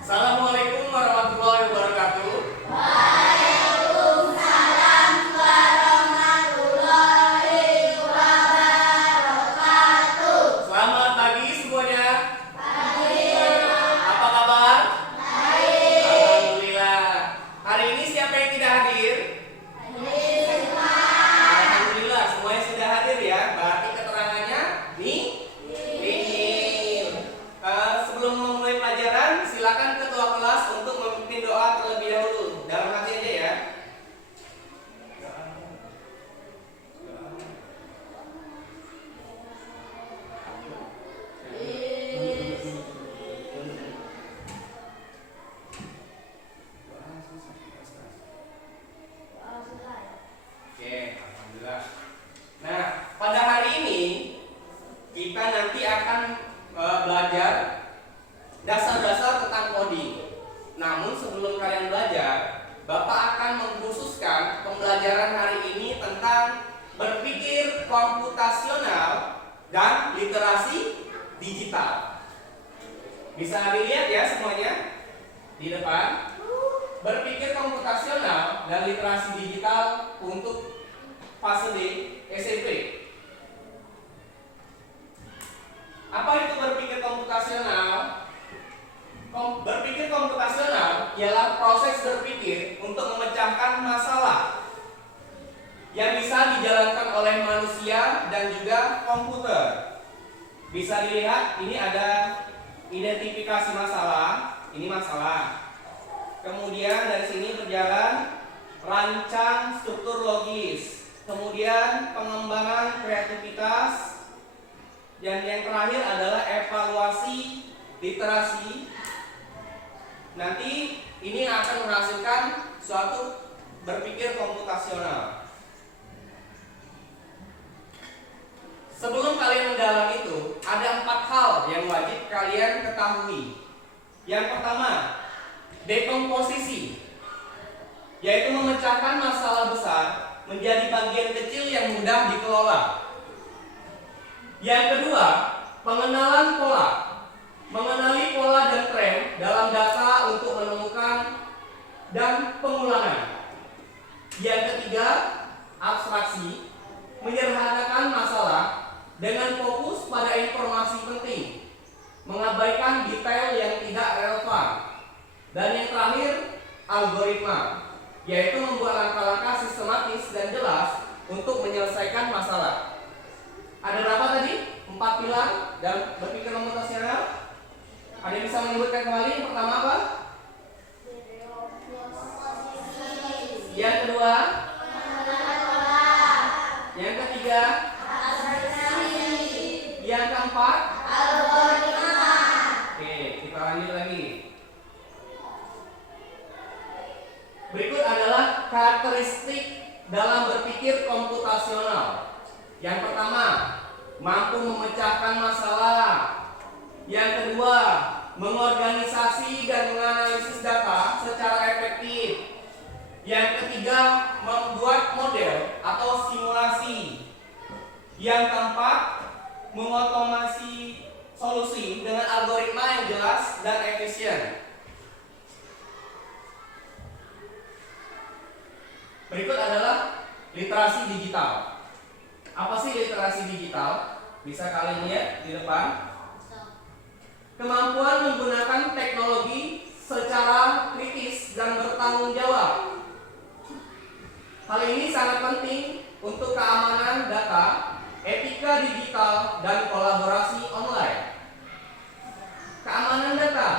Assalamualaikum warahmatullahi wabarakatuh. Waalaikumsalam warahmatullahi wabarakatuh. Selamat pagi semuanya. Pagi. Apa kabar? Baik. Alhamdulillah. Hari ini siapa yang tidak hadir? Semua. Alhamdulillah semuanya sudah hadir ya. Berarti keterangannya nih. Sebelum memulai pelajaran, silakan ketua kelas untuk memimpin doa terlebih dahulu. Dalam hati aja ya. Oke, alhamdulillah. Nah, pada hari ini kita nanti akan belajar dasar-dasar tentang coding. Namun sebelum kalian belajar, Bapak akan mengkhususkan pembelajaran hari ini tentang berpikir komputasional dan literasi digital. Bisa dilihat ya semuanya di depan. Berpikir komputasional dan literasi digital untuk fase D SMP. Apa itu berpikir komputasional? Berpikir komputasional ialah proses berpikir untuk memecahkan masalah yang bisa dijalankan oleh manusia dan juga komputer. Bisa dilihat ini ada identifikasi masalah, ini masalah. Kemudian dari sini berjalan rancang struktur logis, kemudian pengembangan kreativitas, dan yang terakhir adalah evaluasi literasi. Nanti ini akan menghasilkan suatu berpikir komputasional. Sebelum kalian mendalam itu, ada 4 hal yang wajib kalian ketahui. Yang pertama, dekomposisi, yaitu memecahkan masalah besar menjadi bagian kecil yang mudah dikelola. Yang kedua, pengenalan pola, mengenali pola dan tren dalam data untuk menemukan dan pengulangan. Yang ketiga, abstraksi, menyederhanakan masalah dengan fokus pada informasi penting, mengabaikan detail yang tidak relevan. Dan yang terakhir, algoritma, yaitu membuat langkah-langkah sistematis dan jelas untuk menyelesaikan masalah. Ada berapa tadi? 4 pilar dan berpikir komputasional. Ada yang bisa menyebutkan kembali? Yang pertama apa? Yang kedua? Yang ketiga? Yang keempat? Oke, kita lanjut lagi. Berikut adalah karakteristik dalam berpikir komputasional. Yang pertama, mampu memecahkan masalah. Yang kedua, mengorganisasi dan menganalisis data secara efektif. Yang ketiga, membuat model atau simulasi. Yang keempat, mengotomasi solusi dengan algoritma yang jelas dan efisien. Berikut adalah literasi digital. Apa sih literasi digital? Bisa kalian lihat di depan. Kemampuan menggunakan teknologi secara kritis dan bertanggung jawab. Hal ini sangat penting untuk keamanan data, etika digital, dan kolaborasi online. Keamanan data,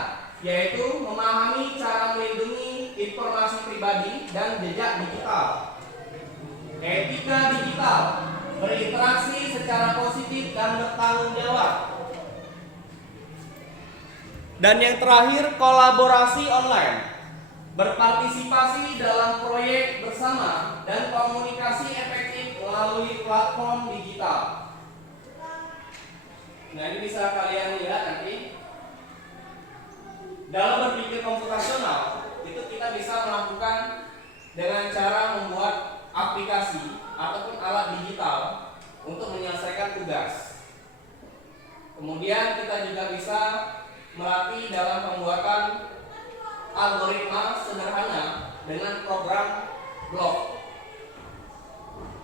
yaitu memahami cara melindungi informasi pribadi dan jejak digital. Etika digital, berinteraksi secara positif dan bertanggung jawab. Dan yang terakhir, kolaborasi online, berpartisipasi dalam proyek bersama dan komunikasi efektif melalui platform digital. Nah, ini bisa kalian lihat nanti. Dalam berpikir komputasional, itu kita bisa melakukan dengan cara membuat aplikasi ataupun alat digital untuk menyelesaikan tugas. Kemudian kita juga bisa melatih dalam pembuatan algoritma sederhana dengan program blok.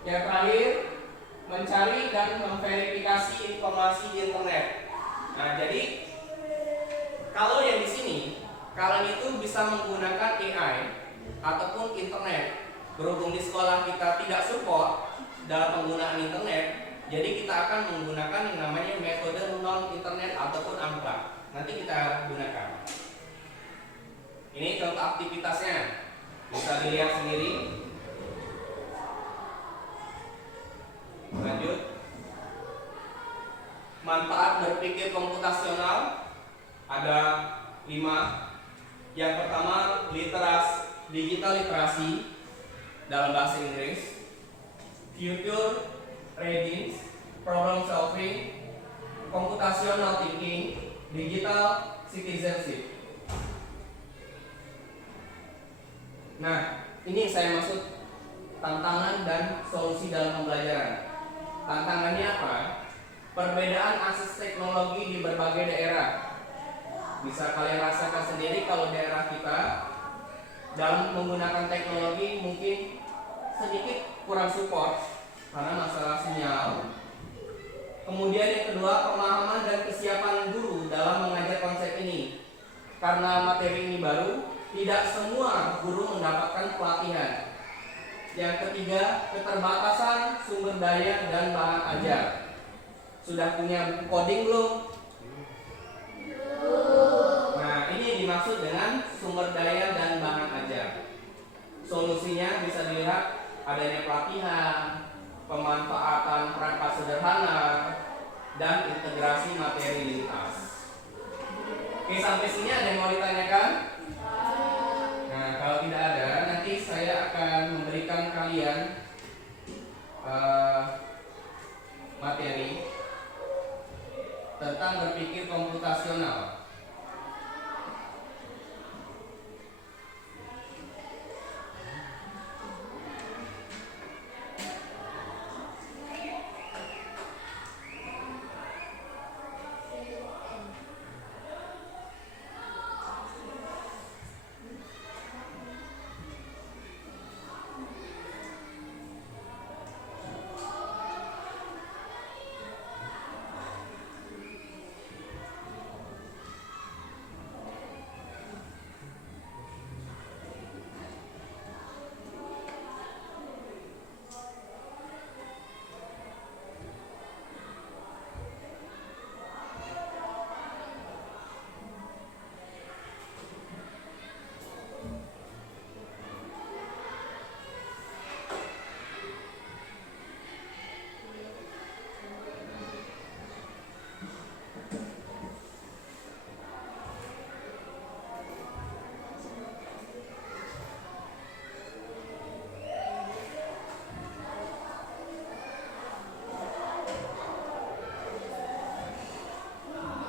Yang terakhir, mencari dan memverifikasi informasi di internet. Nah, jadi kalau yang di sini, kalian itu bisa menggunakan AI ataupun internet. Berhubung di sekolah kita tidak support dalam penggunaan internet, jadi kita akan menggunakan yang namanya metode non internet ataupun AMPA. Nanti kita gunakan. Ini contoh aktivitasnya, bisa dilihat sendiri. Lanjut. Manfaat berpikir komputasional ada 5. Yang pertama, digital literasi dalam bahasa Inggris, future readiness, problem solving, computational thinking, digital citizenship. Nah, ini saya maksud tantangan dan solusi dalam pembelajaran. Tantangannya apa? Perbedaan akses teknologi di berbagai daerah. Bisa kalian rasakan sendiri kalau daerah kita dalam menggunakan teknologi mungkin sedikit kurang support karena masalah sinyal. Kemudian yang kedua, pemahaman dan kesiapan guru dalam mengajar konsep ini. Karena materi ini baru, tidak semua guru mendapatkan pelatihan. Yang ketiga, keterbatasan sumber daya dan bahan ajar. Sudah punya buku coding belum? Nah, ini dimaksud dengan sumber daya dan bahan ajar. Solusinya bisa dilihat adanya pelatihan, pemanfaatan perangkat sederhana, dan integrasi materi lintas. Oke, sampai sini ada yang mau ditanyakan? Nah, kalau tidak ada, nanti saya akan memberikan kalian materi tentang berpikir komputasional.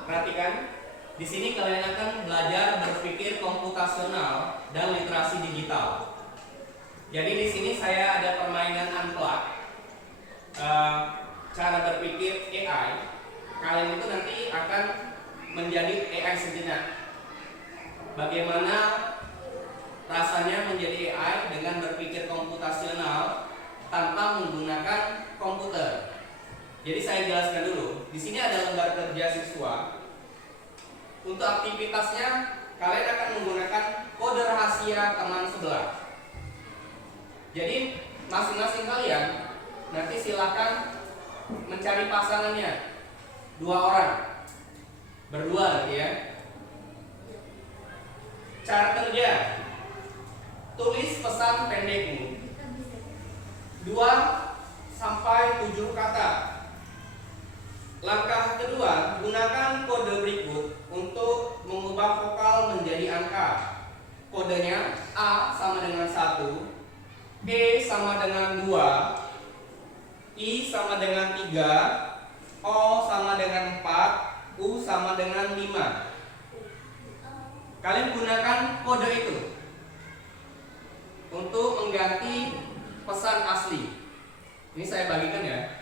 Perhatikan, di sini kalian akan belajar berpikir komputasional dan literasi digital. Jadi di sini saya ada permainan unplug, cara berpikir AI. Kalian itu nanti akan menjadi AI sejenak. Bagaimana rasanya menjadi AI dengan berpikir komputasional tanpa menggunakan komputer. Jadi saya jelaskan dulu. Di sini ada lembar kerja siswa. Untuk aktivitasnya, kalian akan menggunakan kode rahasia teman sebelah. Jadi masing-masing kalian nanti silakan mencari pasangannya, 2 orang, berdua nanti ya. Cara kerja, tulis pesan pendekmu 2 sampai 7 kata. Langkah kedua, gunakan kode berikut untuk mengubah vokal menjadi angka. Kodenya A sama dengan 1, E sama dengan 2, I sama dengan 3, O sama dengan 4, U sama dengan 5. Kalian gunakan kode itu untuk mengganti pesan asli. Ini saya bagikan ya.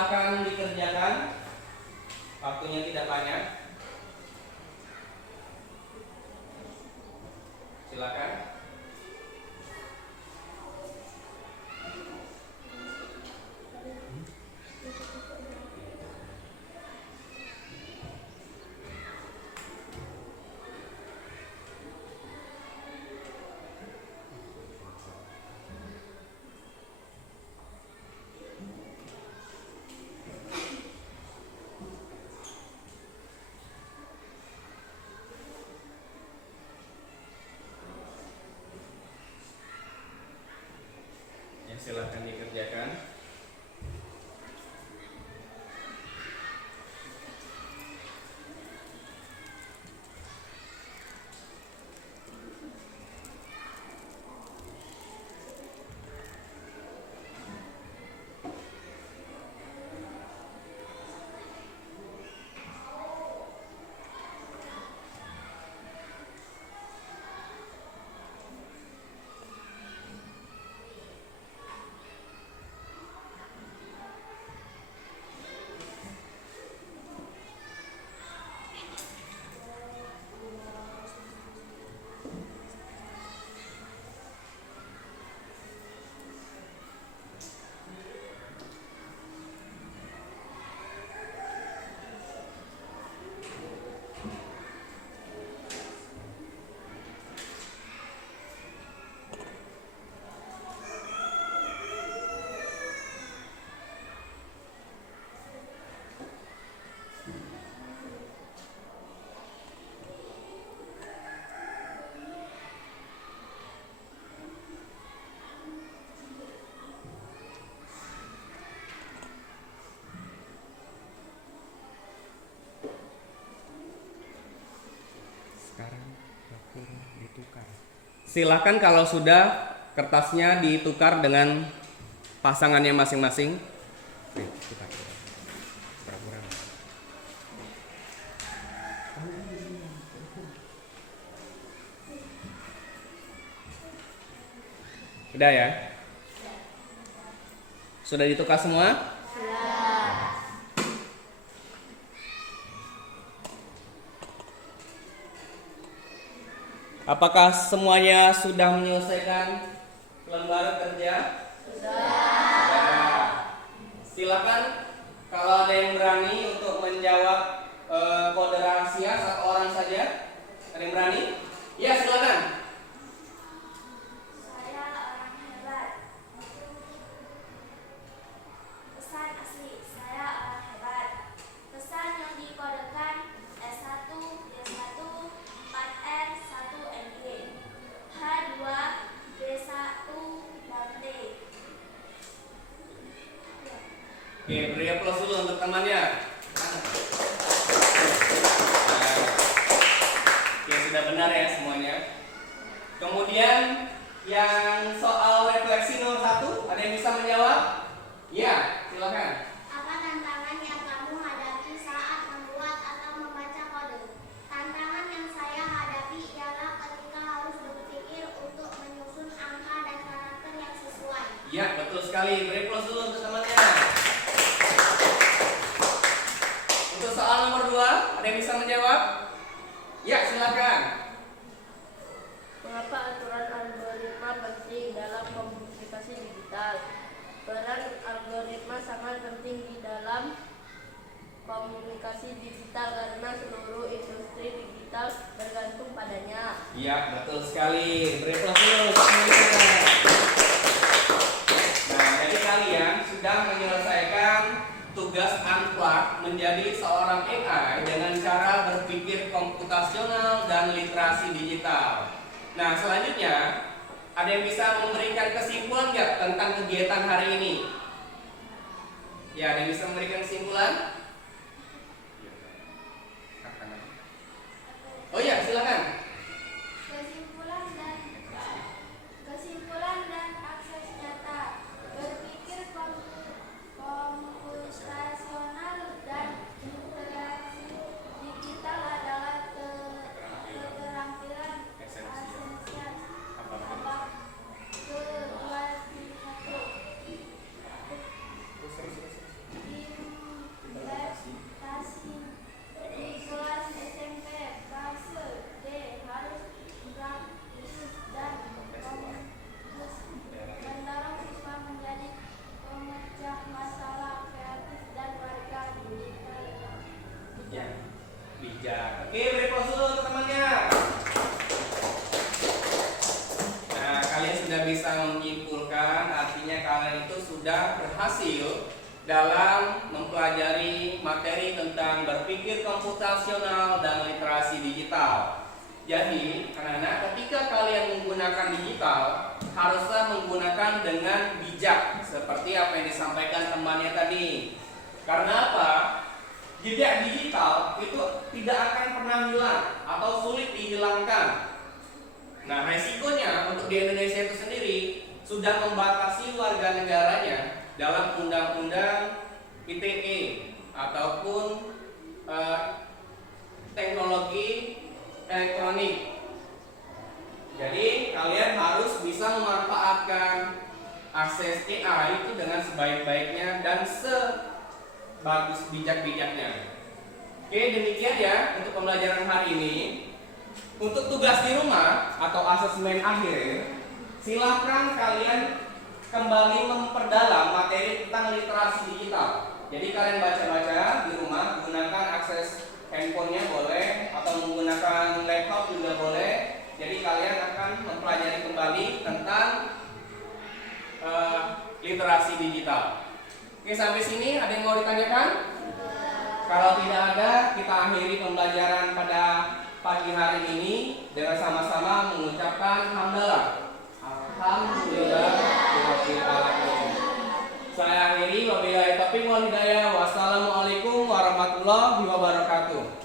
silakan dikerjakan. Waktunya tidak banyak. Silakan. Ya, silakan dikerjakan. Silakan kalau sudah kertasnya ditukar dengan pasangannya masing-masing. Sudah ya? Sudah ditukar semua? Apakah semuanya sudah menyelesaikan lembar kerja? Sudah. Silakan kalau ada yang berani untuk menjawab kode rahasia satu orang saja. Ada yang berani? Ya, silakan. Saya orang hebat. Pesan asli, saya orang hebat. Pesan yang dikodekan S1, D1, 4R, 1MG, H2, B1, dan T. Oke, beri aplaus dulu untuk temannya. Oke, sudah benar ya semuanya. Kemudian yang soal refleksi nomor 1, ada yang bisa menjawab? Ya, silakan. Apa tantangan yang kamu hadapi saat membuat atau membaca kode? Tantangan yang saya hadapi ialah ketika harus berpikir untuk menyusun angka dan karakter yang sesuai. Ya, betul sekali. Beri aplaus dulu untuk temannya. Untuk soal nomor 2, ada yang bisa menjawab? Ya, silakan. Mengapa aturan algoritma penting dalam komunikasi digital? Peran algoritma sangat penting di dalam komunikasi digital karena seluruh industri digital bergantung padanya. Ya, betul sekali. Beri aplaus dulu untuk temannya. Nah, jadi kalian sudah menyelesaikan tugas unplug menjadi seorang AI dengan cara berpikir komputasional dan literasi digital. Nah, selanjutnya ada yang bisa memberikan kesimpulan nggak tentang kegiatan hari ini? Ya, ada yang bisa memberikan kesimpulan? Oh ya, silakan. Kesimpulan dan akses nyata. Berpikir komputasional dan interaksi digital adalah keterampilan esensial kedua satu. Di itu sudah berhasil dalam mempelajari materi tentang berpikir komputasional dan literasi digital. Jadi, anak-anak, ketika kalian menggunakan digital, haruslah menggunakan dengan bijak, seperti apa yang disampaikan temannya tadi. Karena apa? Jejak digital itu tidak akan pernah hilang atau sulit dihilangkan. Nah, resikonya untuk di Indonesia itu sendiri sudah membatasi warga negaranya dalam undang-undang ITE ataupun teknologi elektronik. Jadi kalian harus bisa memanfaatkan akses AI itu dengan sebaik-baiknya dan sebagus bijak-bijaknya. Oke, demikian ya untuk pembelajaran hari ini. Untuk tugas di rumah atau asesmen akhir, silakan kalian kembali memperdalam materi tentang literasi digital. Jadi kalian baca-baca di rumah, gunakan akses handphonenya boleh atau menggunakan laptop juga boleh. Jadi kalian akan mempelajari kembali tentang literasi digital. Oke, sampai sini ada yang mau ditanyakan? Kalau tidak ada, kita akhiri pembelajaran pada pagi hari ini dengan sama-sama mengucapkan hamdalah. Alhamdulillahirabbil alamin. Saya akhiri, wabillahi taufiq wal hidayah. Wassalamualaikum warahmatullahi wabarakatuh.